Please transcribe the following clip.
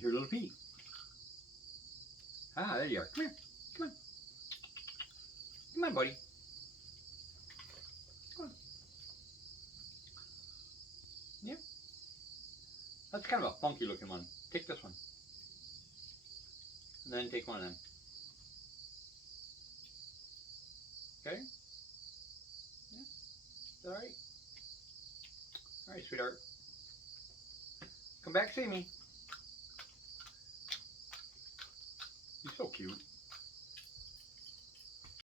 Here, little pea. Ah, there you are. Come here. Come on. Come on, buddy. Come on. Yeah. That's kind of a funky looking one. Take this one. And then take one of them. Okay? Yeah. Is that alright? Alright, sweetheart. Come back, see me. He's so cute.